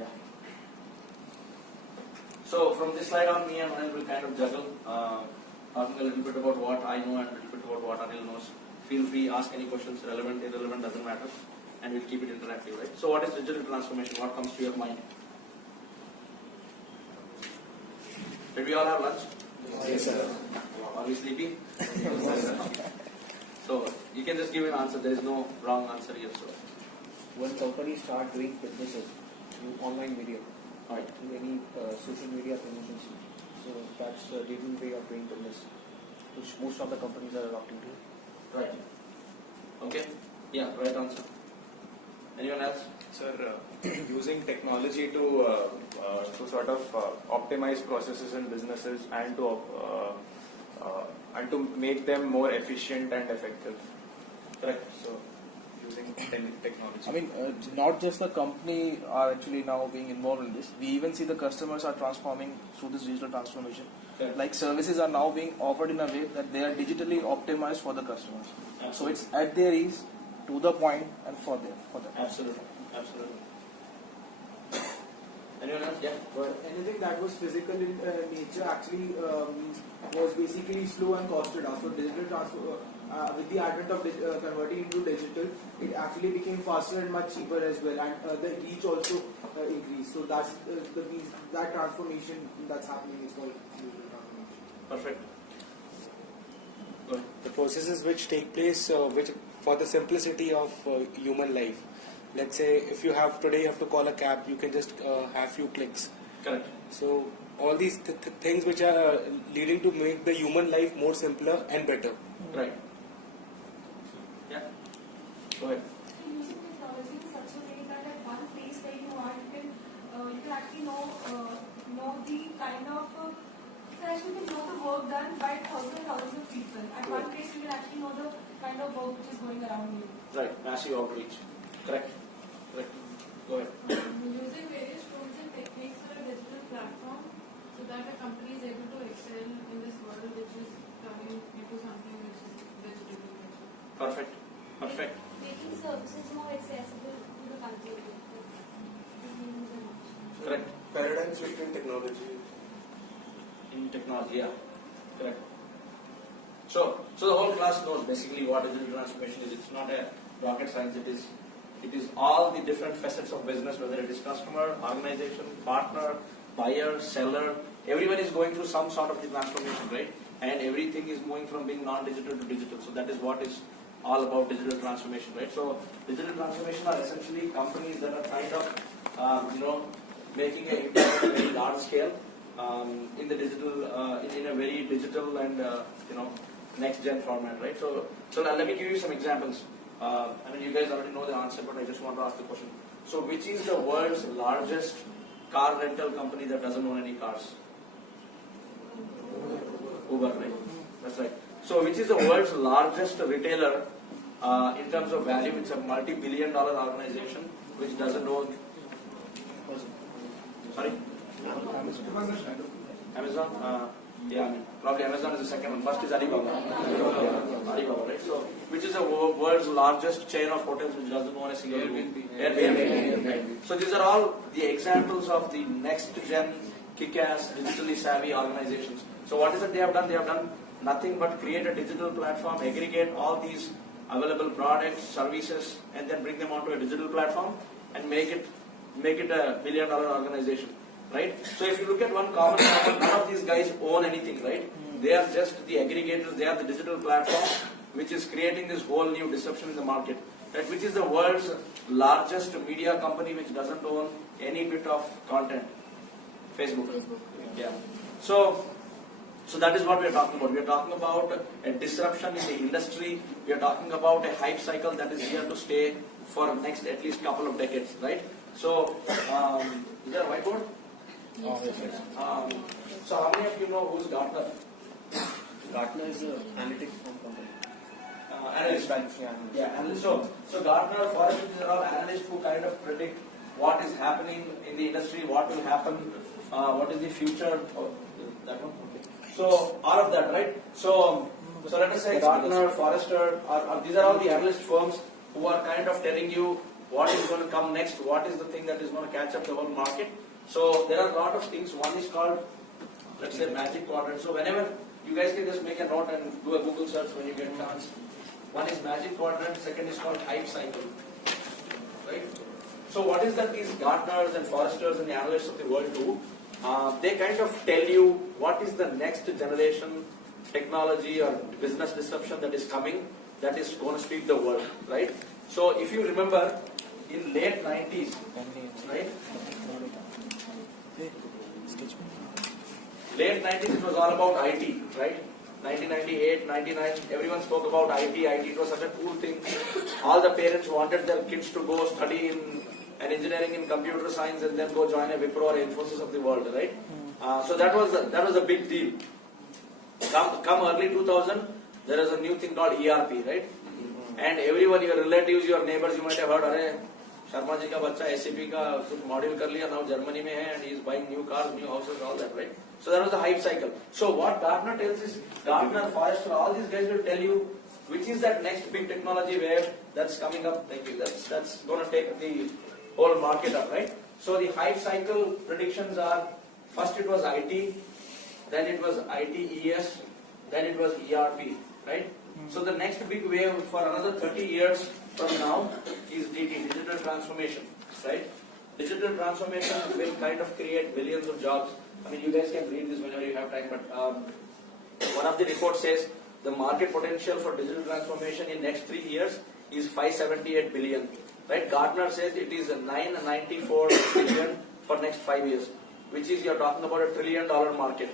Yeah. So from this slide on, me and Anil will kind of juggle, talking a little bit about what I know and a little bit about what Anil knows. Feel free, ask any questions, relevant, irrelevant, doesn't matter, and we'll keep it interactive, right? So what is digital transformation? What comes to your mind? Did we all have lunch? Yes, sir. Are we sleepy? So you can just give an answer. There is no wrong answer here. So When companies start doing businesses through online media, right. through any social media promotions, so that's a different way of doing business, which most of the companies are adopting to. Right. Okay. Yeah. Right answer. Anyone else? Sir, using technology to sort of optimize processes in businesses and to make them more efficient and effective. Correct. So, using technology. I mean, not just the company are actually now being involved in this. We even see the customers are transforming through this digital transformation. Correct. Like services are now being offered in a way that they are digitally optimized for the customers. Absolutely. So it's at their ease, to the point, and for them. Absolutely. Absolutely. Anyone else? Yeah. But anything that was physical in nature actually was basically slow and costed us. So digital transfer, with the advent of converting into digital, it actually became faster and much cheaper as well, and the reach also increased. So that's that transformation that's happening is called digital transformation. Perfect. Go ahead. The processes which take place which for the simplicity of human life. Let's say if you have today you have to call a cab, you can just have few clicks. Correct. So all these things which are leading to make the human life more simpler and better. Right. Yeah. Go ahead. Using technology in such a way that at one place where you are, you can actually know the kind of you can know the work done by thousands and thousands of people. At one place you can actually know the kind of work which is going around you. Right. Massive outreach. Correct. Correct. Go ahead. Using various tools and techniques for a digital platform so that a company is able to excel in this world which is turning into something which is digital. Perfect. Perfect. Making services more accessible to the consumer. Correct. Paradigm shift in technology. In technology, yeah. Correct. So the whole class knows basically what digital transformation is. It's not a rocket science. It is all the different facets of business, whether it is customer, organization, partner, buyer, seller. Everyone is going through some sort of the transformation, right? And everything is moving from being non-digital to digital. So that is what is all about digital transformation, right? So digital transformation are essentially companies that are kind of, making an impact at a very large scale in the digital, in a very digital and next gen format, right? So now let me give you some examples. I mean, you guys already know the answer, but I just want to ask the question. So, which is the world's largest car rental company that doesn't own any cars? Uber, right? That's right. So, which is the world's largest retailer in terms of value? It's a multi-billion-dollar organization which doesn't own. Sorry? Amazon? Yeah, I mean, probably Amazon is the second one. First is Alibaba. Alibaba, right? So, which is the world's largest chain of hotels which doesn't own a single room? Airbnb. So, these are all the examples of the next gen, kick-ass, digitally savvy organizations. So, what is it they have done? They have done nothing but create a digital platform, aggregate all these available products, services, and then bring them onto a digital platform and make it a billion-dollar organization. Right? So if you look at one common problem, none of these guys own anything, right? They are just the aggregators, they are the digital platform which is creating this whole new disruption in the market. Right? Which is the world's largest media company which doesn't own any bit of content? Facebook. Yeah. So that is what we are talking about. We are talking about a disruption in the industry. We are talking about a hype cycle that is here to stay for the next at least couple of decades, right? So, is there a whiteboard? Yes. So how many of you know who's Gartner? Gartner is an analytics firm company. Analyst, right? Yeah, analyst. So Gartner, Forrester, these are all analysts who kind of predict what is happening in the industry, what will happen, what is the future. Oh, that one? Okay. So all of that, right? So let us say Gartner, Forrester, these are all the analyst firms who are kind of telling you what is going to come next, what is the thing that is going to catch up the whole market. So there are a lot of things. One is called, let's say, magic quadrant. So whenever you guys can just make a note and do a Google search when you get a chance. One is magic quadrant, second is called hype cycle. Right? So what is that these gardeners and foresters and the analysts of the world do? They kind of tell you what is the next generation technology or business disruption that is coming that is going to sweep the world, right? So if you remember, in late 90s, right? Late 90s it was all about IT, right? 1998, 99, everyone spoke about IT. It was such a cool thing. All the parents wanted their kids to go study in an engineering in computer science and then go join a Wipro or Infosys of the world, right? So that was a big deal. Come early 2000, there is a new thing called ERP, right? And everyone, your relatives, your neighbors, you might have heard, "Arey, Sharma ji ka bacha SAP ka kuch module kar liya, now Germany mein hai and he is buying new cars, new houses, all that," right? So that was the hype cycle. So what Gartner tells is, Gartner, Forrester, all these guys will tell you which is that next big technology wave that's coming up. Thank you. That's going to take the whole market up, right? So the hype cycle predictions are, first it was IT, then it was ITES, then it was ERP, right? So the next big wave for another 30 years from now is DT, digital transformation, right? Digital transformation will kind of create millions of jobs. I mean, you guys can read this whenever you have time, but one of the reports says the market potential for digital transformation in next 3 years is 578 billion, right? Gartner says it is 994 billion for next 5 years, which is, you're talking about $1 trillion market,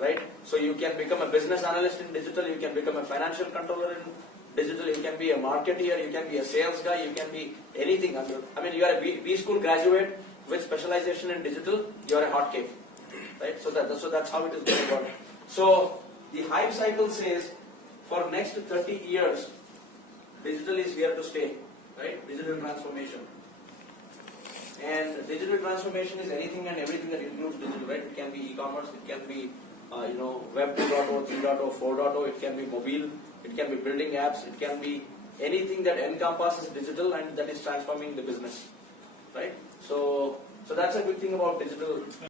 right? So you can become a business analyst in digital, you can become a financial controller in digital, you can be a marketeer, you can be a sales guy, you can be anything. I mean, you are a B school graduate with specialization in digital, you are a hot cake, right? So that's how it is going on. So the hype cycle says for next 30 years, digital is here to stay, right? Digital transformation. And digital transformation is anything and everything that includes digital, right? It can be e-commerce, it can be Web 2.0, 3.0, 4.0, it can be mobile, it can be building apps, it can be anything that encompasses digital and that is transforming the business, right? So that's a good thing about digital.